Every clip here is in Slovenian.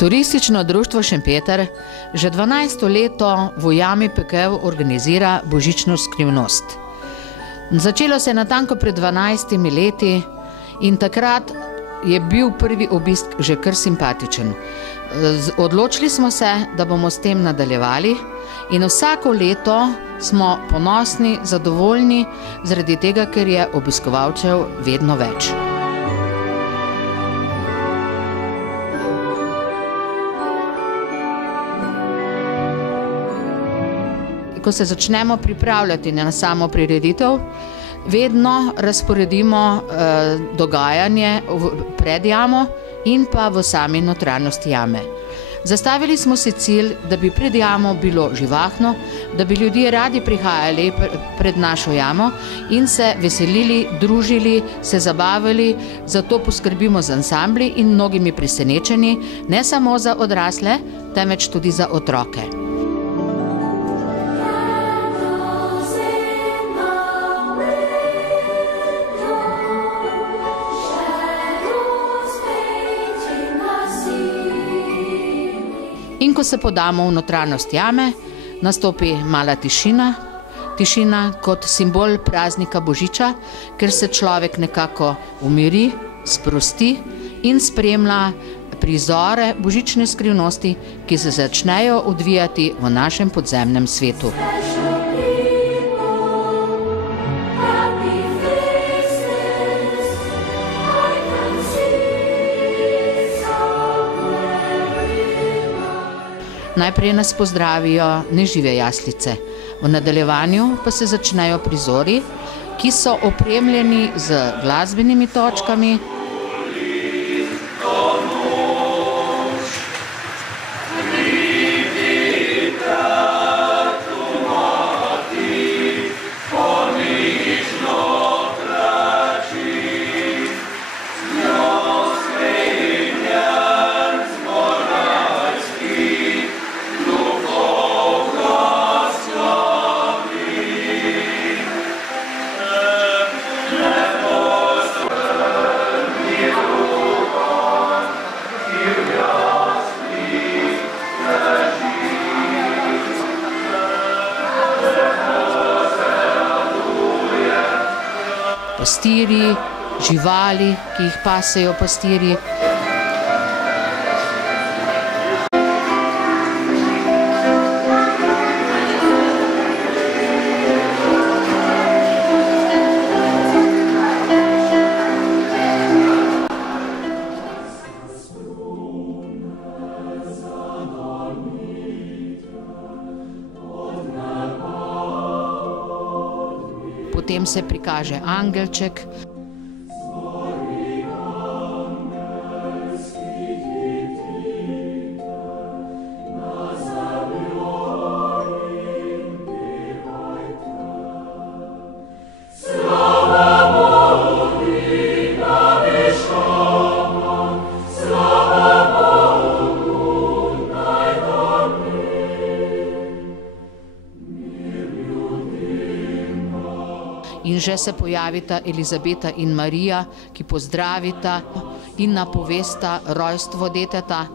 Turistično društvo Šempeter že 12. leto v jami Pekel organizira božično skrivnost. Začelo se je natanko pred 12 leti in takrat je bil prvi obisk že kar simpatičen. Odločili smo se, da bomo s tem nadaljevali in vsako leto smo ponosni, zadovoljni, zaradi tega, ker je obiskovalcev vedno več. Ko se začnemo pripravljati na samo prireditev, vedno razporedimo dogajanje pred jamo in pa v sami notranjosti jame. Zastavili smo si cilj, da bi pred jamo bilo živahno, da bi ljudje radi prihajali pred našo jamo in se veselili, družili, se zabavili, zato poskrbimo z ansambli in mnogimi presenečenji, ne samo za odrasle, temveč tudi za otroke. In ko se podamo v notranjost jame, nastopi mala tišina. Tišina kot simbol praznika Božiča, ker se človek nekako umiri, sprosti in spremlja prizore božične skrivnosti, ki se začnejo odvijati v našem podzemnem svetu. Najprej nas pozdravijo nežive jaslice. V nadaljevanju pa se začnejo prizori, ki so opremljeni z glasbenimi točkami. Pastirji, živali, ki jih pasejo pastirji. Potem se prikaže angelček. In že se pojavita Elizabeta in Marija, ki pozdravita in napovesta rojstvo deteta.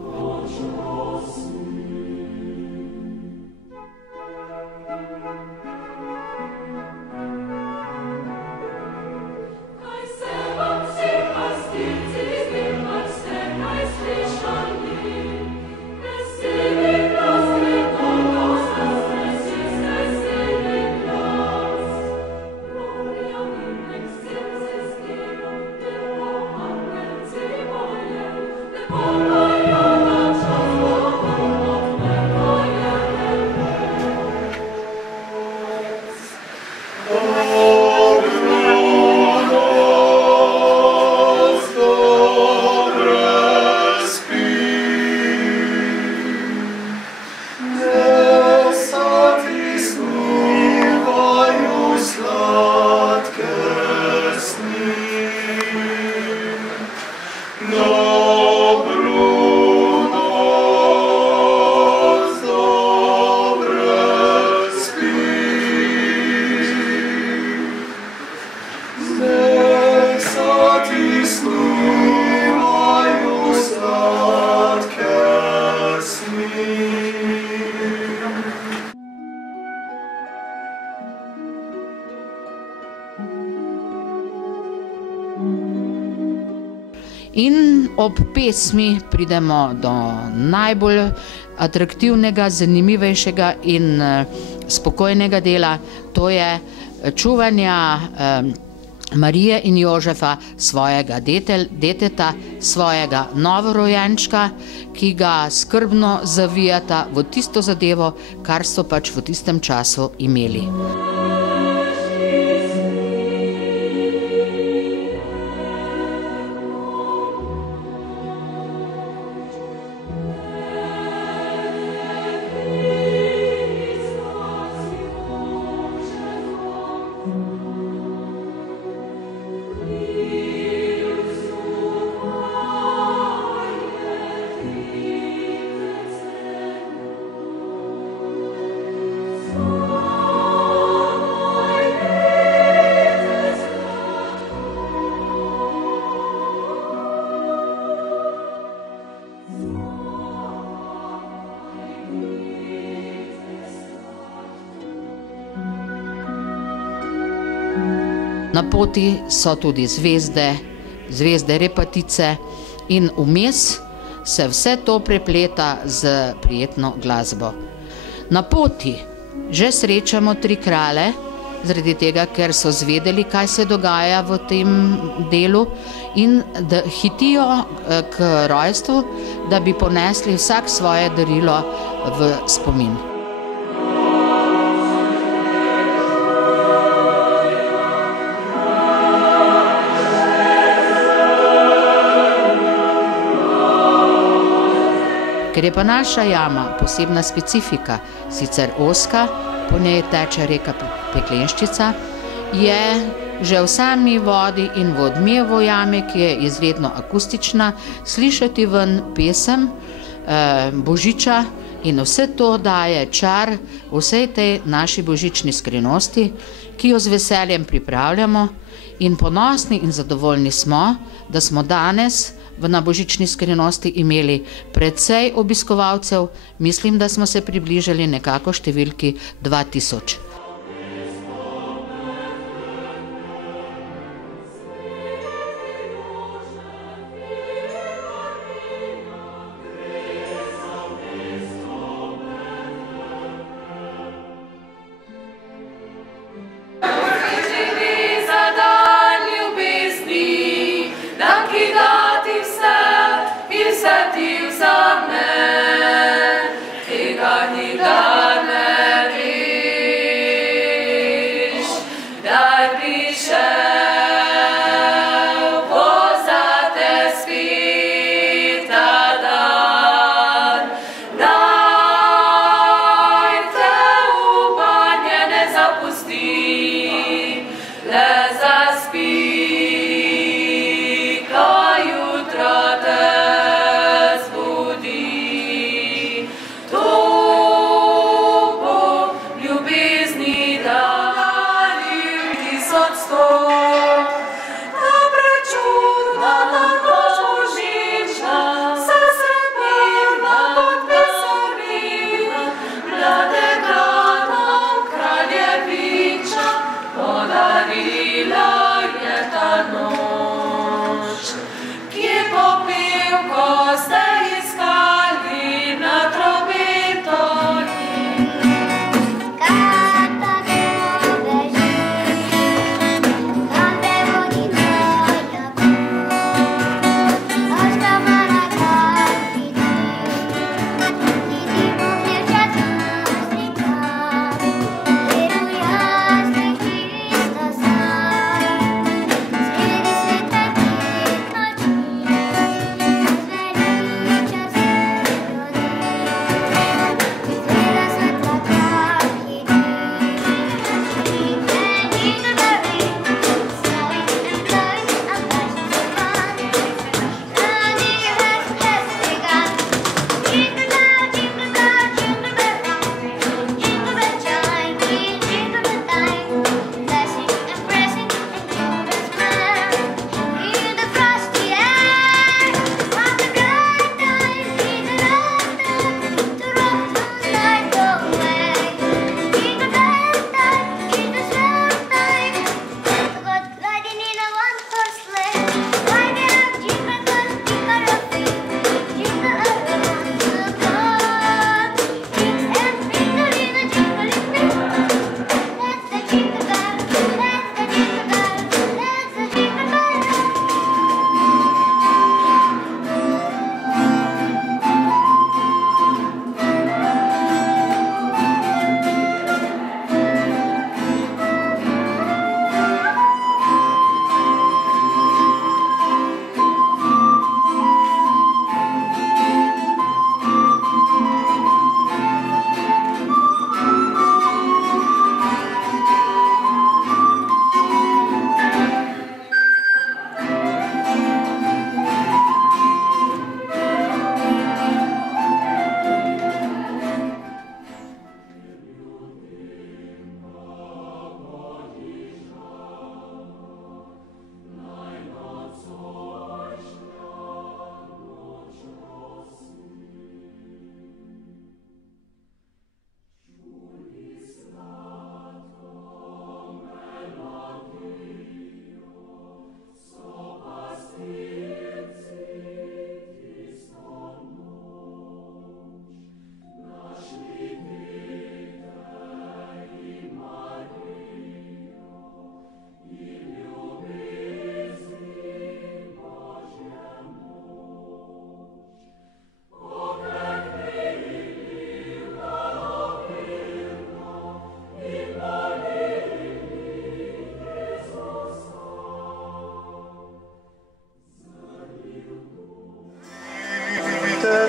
In ob pesmi pridemo do najbolj atraktivnega, zanimivejšega in spokojnega dela, to je čuvanja Marije in Jožefa, svojega deteta, svojega novorojenčka, ki ga skrbno zavijata v tisto zadevo, kar so pač v tistem času imeli. Na poti so tudi zvezde repatice in vmes se vse to prepleta z prijetno glasbo. Na poti že srečamo tri kralje, zaradi tega, ker so zvedeli, kaj se dogaja v tem delu in da hitijo k rojstvu, da bi ponesli vsak svoje darilo v spomin. Ker je pa naša jama posebna specifika, sicer ozka, po njej teče reka Peklenščica, je že v sami vodi in v odmevu jame, ki je izredno akustična, slišati ven pesem Božiča in vse to daje čar vsej tej naši božični skrivnosti, ki jo z veseljem pripravljamo in ponosni in zadovoljni smo, da smo danes na božični skrivnosti imeli precej obiskovalcev, mislim, da smo se približali nekako številki 2000.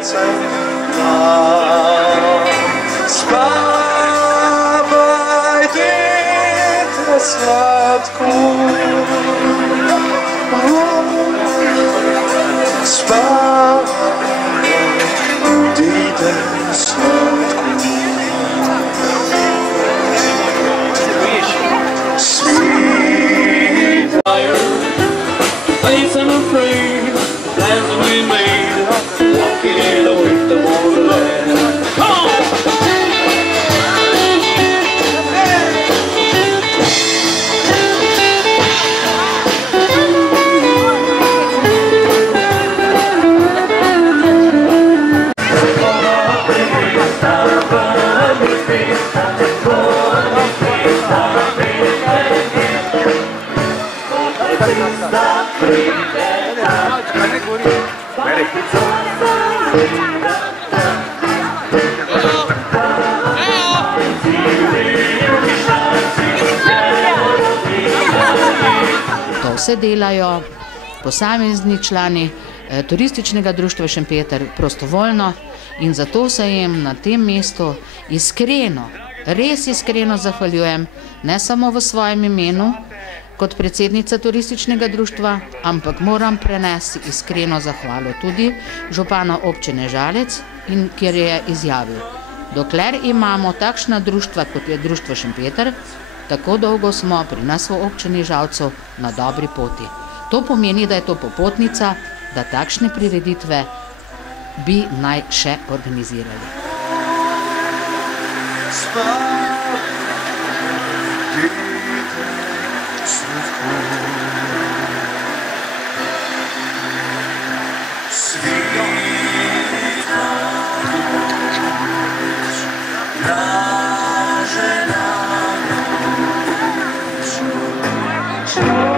srcem dal. Spavaj, dete sladko, spavaj, dete sladko. Sweet face I'm afraid, plans we made, walking in the winter wonderland. Come on! To vse delajo posamezni člani Turističnega društva Šempeter prostovoljno in zato se jim na tem mestu iskreno, res iskreno zahvaljujem, ne samo v svojem imenu kot predsednica Turističnega društva, ampak moram prenesti iskreno zahvalo tudi župana občine Žalec, in kjer je izjavil: dokler imamo takšna društva, kot je Društvo Šempeter, tako dolgo smo pri nas v občini Žalcev na dobri poti. To pomeni, da je to popotnica, da takšne prireditve bi naj še organizirali. Sweet